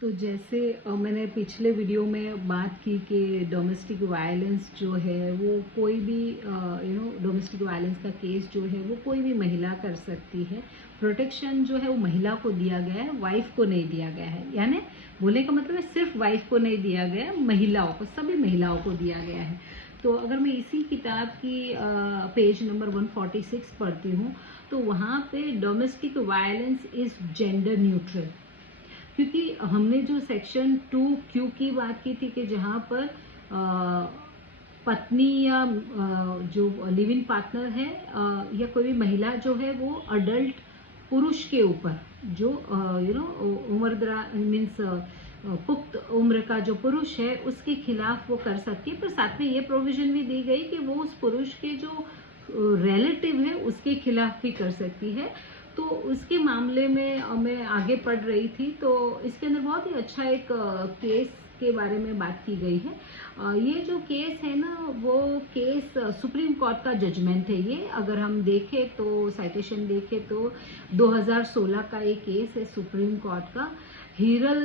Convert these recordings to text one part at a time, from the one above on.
तो जैसे मैंने पिछले वीडियो में बात की कि डोमेस्टिक वायलेंस जो है वो कोई भी डोमेस्टिक वायलेंस का केस जो है वो कोई भी महिला कर सकती है। प्रोटेक्शन जो है वो महिला को दिया गया है, वाइफ को नहीं दिया गया है। यानी बोलने का मतलब है सिर्फ वाइफ को नहीं दिया गया, महिलाओं को, सभी महिलाओं को दिया गया है। तो अगर मैं इसी किताब की पेज नंबर 146 पढ़ती हूँ तो वहाँ पे domestic violence is gender neutral, क्योंकि हमने जो सेक्शन 2Q की बात की थी कि जहाँ पर पत्नी या जो लिव इन पार्टनर है या कोई भी महिला जो है वो अडल्ट पुरुष के ऊपर जो उम्र मीन्स पुख्त उम्र का जो पुरुष है उसके खिलाफ वो कर सकती है, पर साथ में ये प्रोविजन भी दी गई कि वो उस पुरुष के जो रिलेटिव है उसके खिलाफ भी कर सकती है। तो उसके मामले में मैं आगे पढ़ रही थी तो इसके अंदर बहुत ही अच्छा एक केस के बारे में बात की गई है। ये जो केस है ना वो केस सुप्रीम कोर्ट का जजमेंट है। ये अगर हम देखें तो साइटेशन देखें तो 2016 का ये केस है सुप्रीम कोर्ट का, हीरल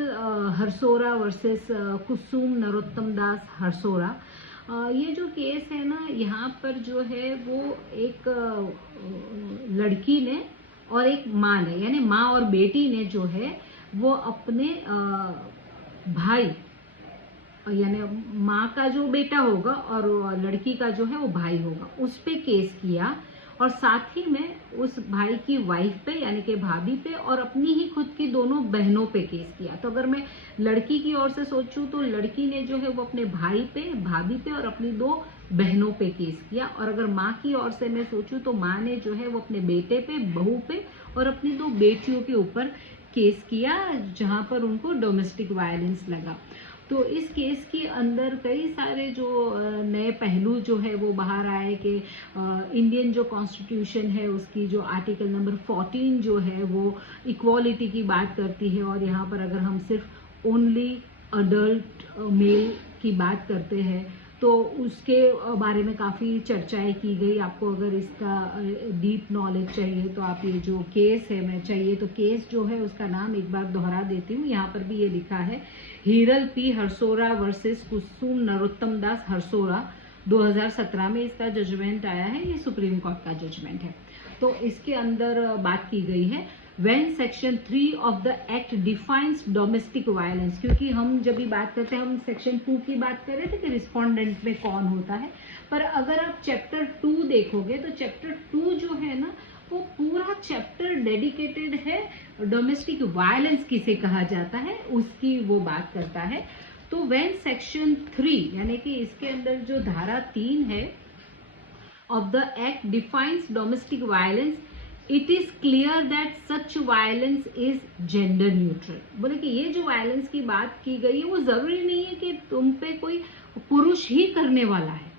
हरसोरा वर्सेस कुसुम नरोत्तम दास हरसोरा। ये जो केस है ना यहाँ पर जो है वो एक लड़की ने और एक माँ ने, यानी माँ और बेटी ने जो है वो अपने भाई, यानी माँ का जो बेटा होगा और लड़की का जो है वो भाई होगा, उस पे केस किया और साथ ही में उस भाई की वाइफ पे यानी कि भाभी पे और अपनी ही खुद की दोनों बहनों पे केस किया। तो अगर मैं लड़की की ओर से सोचूं तो लड़की ने जो है वो अपने भाई पे, भाभी पे और अपनी दो बहनों पे केस किया, और अगर माँ की ओर से मैं सोचूं तो माँ ने जो है वो अपने बेटे पे, बहू पे और अपनी दो बेटियों के ऊपर केस किया जहां पर उनको डोमेस्टिक वायलेंस लगा। तो इस केस के अंदर कई सारे जो नए पहलू जो है वो बाहर आए कि इंडियन जो कॉन्स्टिट्यूशन है उसकी जो आर्टिकल नंबर 14 जो है वो इक्वालिटी की बात करती है, और यहाँ पर अगर हम सिर्फ ओनली अडल्ट मेल की बात करते हैं तो उसके बारे में काफ़ी चर्चाएं की गई। आपको अगर इसका डीप नॉलेज चाहिए तो आप ये जो केस है, मैं चाहिए तो केस जो है उसका नाम एक बार दोहरा देती हूँ। यहाँ पर भी ये लिखा है, हीरल पी हरसोरा वर्सेस कुसुम नरोत्तम दास हरसोरा, 2017 में इसका जजमेंट आया है। ये सुप्रीम कोर्ट का जजमेंट है। तो इसके अंदर बात की गई है when section 3 of the act defines domestic violence, क्योंकि हम जब भी बात करते हैं हम सेक्शन 2 की बात कर रहे थे कि रिस्पोंडेंट में कौन होता है, पर अगर आप चैप्टर 2 देखोगे तो चैप्टर 2 जो है ना वो पूरा चैप्टर डेडिकेटेड है डोमेस्टिक वायलेंस किसे कहा जाता है उसकी वो बात करता है। तो when section 3 यानी कि इसके अंदर जो धारा 3 है of the act defines domestic violence, it is clear that such violence is gender neutral. बोले कि ये जो वायलेंस की बात की गई है वो जरूरी नहीं है कि तुम पे कोई पुरुष ही करने वाला है।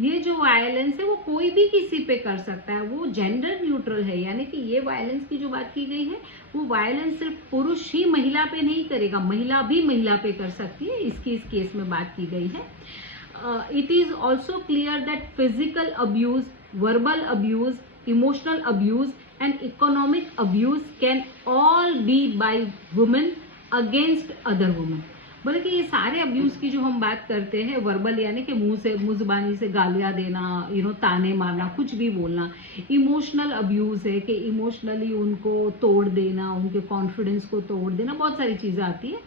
ये जो वायलेंस है वो कोई भी किसी पे कर सकता है, वो जेंडर न्यूट्रल है। यानी कि ये वायलेंस की जो बात की गई है वो वायलेंस सिर्फ पुरुष ही महिला पे नहीं करेगा, महिला भी महिला पे कर सकती है, इसकी इस केस में बात की गई है। It is also clear that physical abuse, verbal abuse, emotional abuse and economic abuse can all be by women against other women। बोले कि ये सारे अब्यूज की जो हम बात करते हैं, वर्बल यानी कि मुंह से, मुंजबानी से गालियां देना, ताने मारना, कुछ भी बोलना। इमोशनल अब्यूज है कि इमोशनली उनको तोड़ देना, उनके कॉन्फिडेंस को तोड़ देना, बहुत सारी चीज़ें आती है।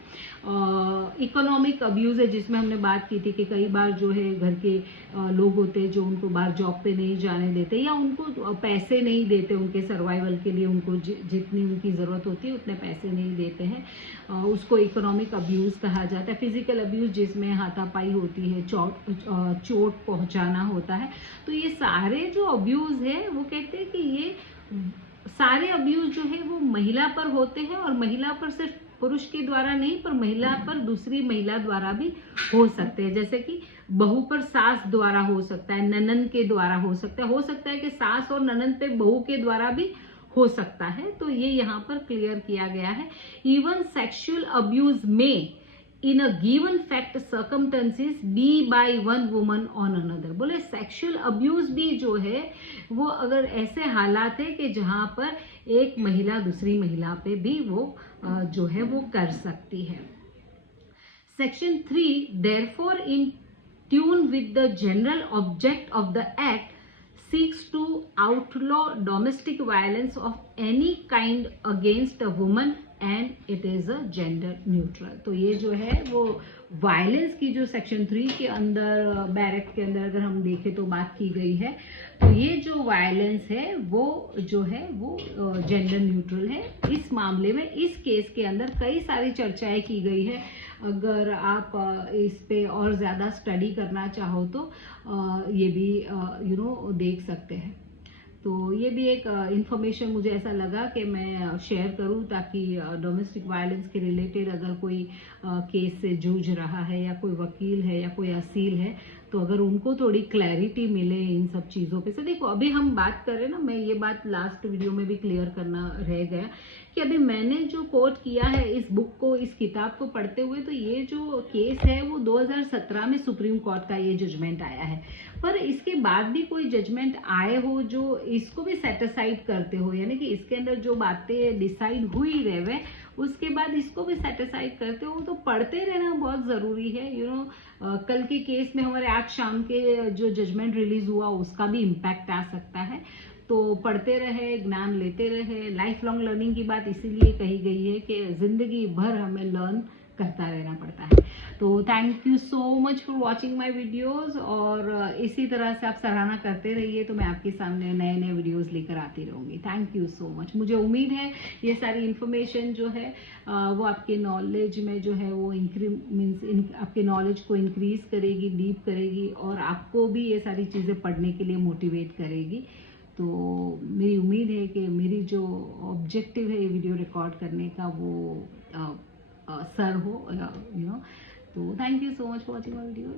इकोनॉमिक अब्यूज है जिसमें हमने बात की थी कि कई बार जो है घर के लोग होते हैं जो उनको बाहर जॉब पे नहीं जाने देते या उनको पैसे नहीं देते उनके सर्वाइवल के लिए, उनको जितनी उनकी ज़रूरत होती है उतने पैसे नहीं देते हैं, उसको इकोनॉमिक अब्यूज कहा जाता है। फिजिकल अब्यूज जिसमें हाथापाई होती है, चोट पहुंचाना होता है। तो ये सारे जो अब्यूज है वो कहते हैं कि ये सारे अब्यूज जो है वो महिला पर होते हैं, और महिला पर सिर्फ पुरुष के द्वारा नहीं पर महिला पर दूसरी महिला द्वारा भी हो सकते हैं। जैसे कि बहू पर सास द्वारा हो सकता है, ननन के द्वारा हो सकता है कि सास और ननन पे बहू के द्वारा भी हो सकता है। तो ये यहाँ पर क्लियर किया गया है। इवन सेक्सुअल अब्यूज में in a given fact circumstances be by one woman on another. बोले सेक्सुअल अब्यूज भी जो है वो अगर ऐसे हालात है कि जहां पर एक महिला दूसरी महिला पे भी वो जो है वो कर सकती है। Section 3, therefore, in tune with the general object of the Act, seeks to outlaw domestic violence of any kind against a woman and it is a gender neutral. तो ये जो है वो वायलेंस की जो सेक्शन 3 के अंदर बैरक के अंदर अगर हम देखें तो बात की गई है, तो ये जो वायलेंस है वो जो है वो जेंडर न्यूट्रल है। इस मामले में इस केस के अंदर कई सारी चर्चाएं की गई है। अगर आप इस पे और ज़्यादा स्टडी करना चाहो तो ये भी देख सकते हैं। तो ये भी एक इंफॉर्मेशन मुझे ऐसा लगा कि मैं शेयर करूं, ताकि डोमेस्टिक वायलेंस के रिलेटेड अगर कोई केस से जूझ रहा है या कोई वकील है या कोई असील है, तो अगर उनको थोड़ी क्लैरिटी मिले इन सब चीज़ों पे से। देखो अभी हम बात कर रहे हैं ना, मैं ये बात लास्ट वीडियो में भी क्लियर करना रह गया कि अभी मैंने जो कोट किया है इस बुक को, इस किताब को पढ़ते हुए, तो ये जो केस है वो 2017 में सुप्रीम कोर्ट का ये जजमेंट आया है। पर इसके बाद भी कोई जजमेंट आए हो जो इसको भी सेटिसाइड करते हो, यानी कि इसके अंदर जो बातें डिसाइड हुई रहे उसके बाद इसको भी सेटिसाइड करते हो, तो पढ़ते रहना बहुत ज़रूरी है। कल के केस में हमारे आज शाम के जो जजमेंट रिलीज हुआ उसका भी इम्पैक्ट आ सकता है। तो पढ़ते रहे, ज्ञान लेते रहे। लाइफ लॉन्ग लर्निंग की बात इसीलिए कही गई है कि जिंदगी भर हमें लर्न करता रहना पड़ता है। तो thank you so much for watching my videos, और इसी तरह से आप सराहना करते रहिए तो मैं आपके सामने नए नए वीडियोस लेकर आती रहूँगी। Thank you so much. मुझे उम्मीद है ये सारी इन्फॉर्मेशन जो है वो आपके नॉलेज में जो है वो आपके नॉलेज को इंक्रीज करेगी, डीप करेगी, और आपको भी ये सारी चीज़ें पढ़ने के लिए मोटिवेट करेगी। तो मेरी उम्मीद है कि मेरी जो ऑब्जेक्टिव है ये वीडियो रिकॉर्ड करने का वो सर हो, तो thank you so much for watching my videos.